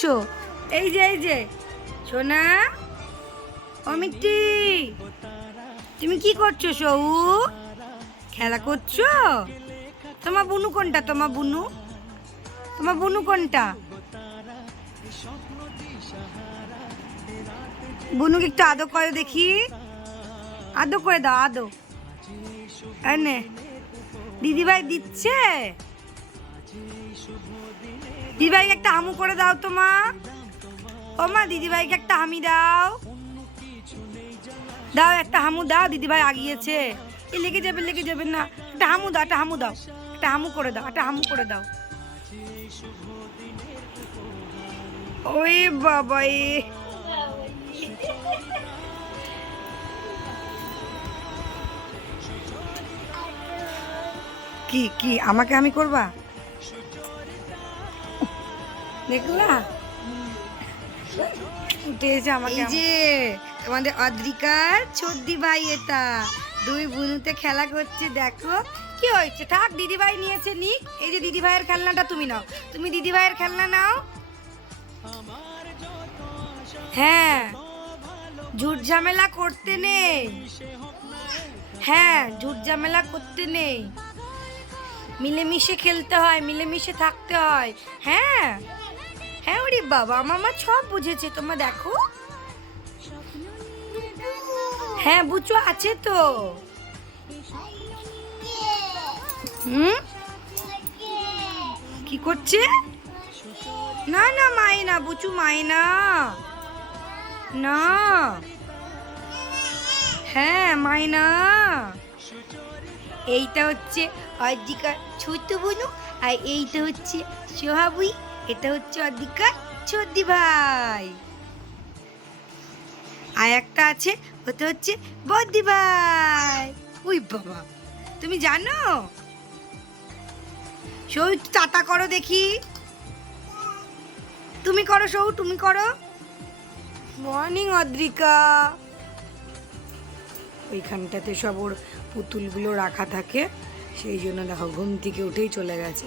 চো এই যে সোনা ও মিষ্টি তুমি কি করছো? সৌ খেলা করছো? তোমার বুনু কোনটা? তোমার বুনু কোনটা? বুনুকে একটু আদো করে দেখি, আদো করে দাও, আদো এনে দিদিভাই দিচ্ছে। দিদিভাইকে একটা হামু করে দাও তো মা। ও মা, দিদিভাইকে একটা হামি দাও, দাও একটা হামু দাও। দিদিভাই আগিয়েছে, এ লেগে যাবে না। একটা হামু দাও, একটা হামু দাও, একটা হামু করে দাও, একটা হামু করে দাও। ওই বাবা কি কি আমাকে আমি করবা? দেখলা উঠে এসে আমাকে। এই যে তোমাদের অদ্রিকার ছোটদি ভাই, এটা দুই বুনুতে খেলা করছে। দেখো কি হয়েছে, থাক দিদিভাই নিয়েছে নিক। এই যে দিদিভাইয়ের খেলনাটা তুমি নাও, তুমি দিদিভাইয়ের খেলনা নাও। হ্যাঁ, ঝুট ঝামেলা করতে নেই। হ্যাঁ, ঝুট ঝামেলা করতে নেই, মিলেমিশে খেলতে হয়, মিলেমিশে থাকতে হয়। হ্যাঁ হ্যাঁ, ওরে বাবা, আমার মা সব বুঝেছে। তোমরা দেখো, হ্যাঁ বুচু আছে তো। কি করছে? না না, মাইনা বুচু, মাইনা না। হ্যাঁ মাইনা। এইটা হচ্ছে অদ্রিকার ছোট বুনু, আর এইটা হচ্ছে সোহাবুই। এটা হচ্ছে অদ্রিকার ছোটদি ভাই। আর একটা আছে, ওটা হচ্ছে বদ্দি ভাই। উই বাবা, তুমি জানো? সৌ চাটা করো দেখি, তুমি করো সৌ, তুমি করো। মর্নিং অদ্রিকা। ওইখানটাতে সব ওর পুতুলগুলো রাখা থাকে, সেই জন্য দেখো ঘুম থেকে উঠেই চলে গেছে।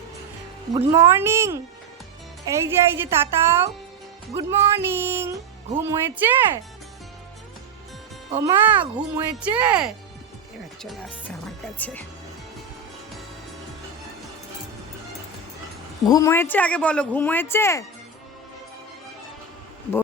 Good morning. এই যে তাতাও, গুড মর্নিং। ঘুম হয়েছে? ও মা, ঘুম হয়েছে? এবার চলে আসছে আমার কাছে। ঘুম হয়েছে? আগে বলো, ঘুম হয়েছে?